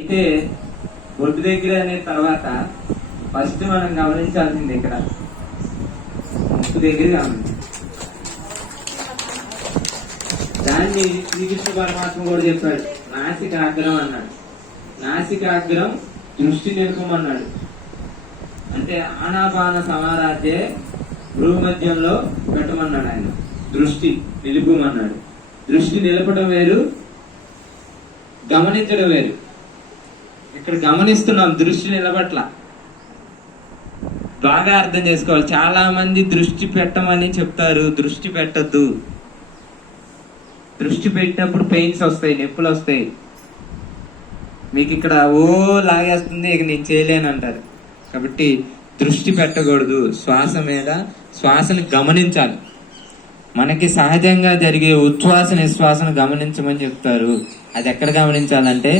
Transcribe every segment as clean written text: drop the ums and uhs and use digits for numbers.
అయితే బొడ్డు దగ్గర అనే తర్వాత ఫస్ట్ మనం గమనించాల్సింది ఇక్కడ ముక్కు దగ్గర గమనించాలి. దాన్ని శ్రీకృష్ణ పరమాత్మ కూడా చెప్పాడు, నాసికాగ్రం అన్నాడు. నాసికాగ్రం దృష్టి నిలుపమన్నాడు. అంటే ఆనాపాన సమారాధ్యే భ్రూమధ్యంలో పెట్టమన్నాడు ఆయన. దృష్టి నిలుపమన్నాడు. దృష్టి నిలపడం వేరు, గమనించడం వేరు. ఇక్కడ గమనిస్తున్నాం, దృష్టి నిలబట్ల. బాగా అర్థం చేసుకోవాలి. చాలా మంది దృష్టి పెట్టమని చెప్తారు, దృష్టి పెట్టద్దు. దృష్టి పెట్టినప్పుడు పెయిన్స్ వస్తాయి, నొప్పులు వస్తాయి. మీకు ఇక్కడ లాగేస్తుంది, ఇక నేను చేయలేను అంటారు. కాబట్టి దృష్టి పెట్టకూడదు. శ్వాస మీద శ్వాసను గమనించాలి. మనకి సహజంగా జరిగే ఉచ్ఛ్వాస నిశ్వాసను గమనించమని చెప్తారు. అది ఎక్కడ గమనించాలంటే,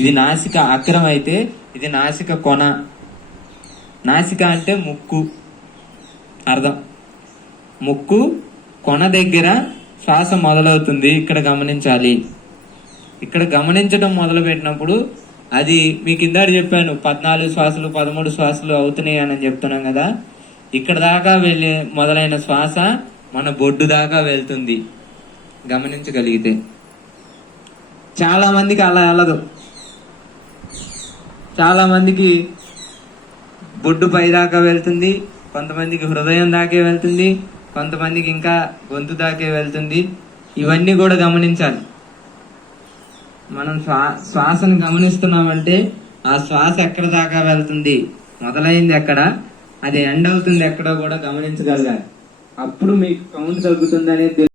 ఇది నాసిక అగ్రం అయితే ఇది నాసిక కొన. నాసిక అంటే ముక్కు అర్థం. ముక్కు కొన దగ్గర శ్వాస మొదలవుతుంది. ఇక్కడ గమనించాలి. ఇక్కడ గమనించడం మొదలు పెట్టినప్పుడు అది మీకు ఇందాక చెప్పాను, 14 శ్వాసలు 13 శ్వాసలు అవుతున్నాయి అని చెప్తున్నాం కదా. ఇక్కడ దాకా వెళ్ళే మొదలైన శ్వాస మన బొడ్డు దాకా వెళ్తుంది గమనించగలిగితే. చాలా మందికి అలా వెళ్ళదు. చాలా మందికి బొడ్డు పై దాకా వెళ్తుంది, కొంతమందికి హృదయం దాకే వెళ్తుంది, కొంతమందికి ఇంకా గొంతు దాకే వెళ్తుంది. ఇవన్నీ కూడా గమనించాలి. మనం శ్వాసను గమనిస్తున్నామంటే ఆ శ్వాస ఎక్కడ దాకా వెళ్తుంది, మొదలైంది ఎక్కడ, అది ఎండ్ అవుతుంది ఎక్కడో కూడా గమనించగలగాలి. అప్పుడు మీకు కౌంట్ తగ్గుతుంది అనేది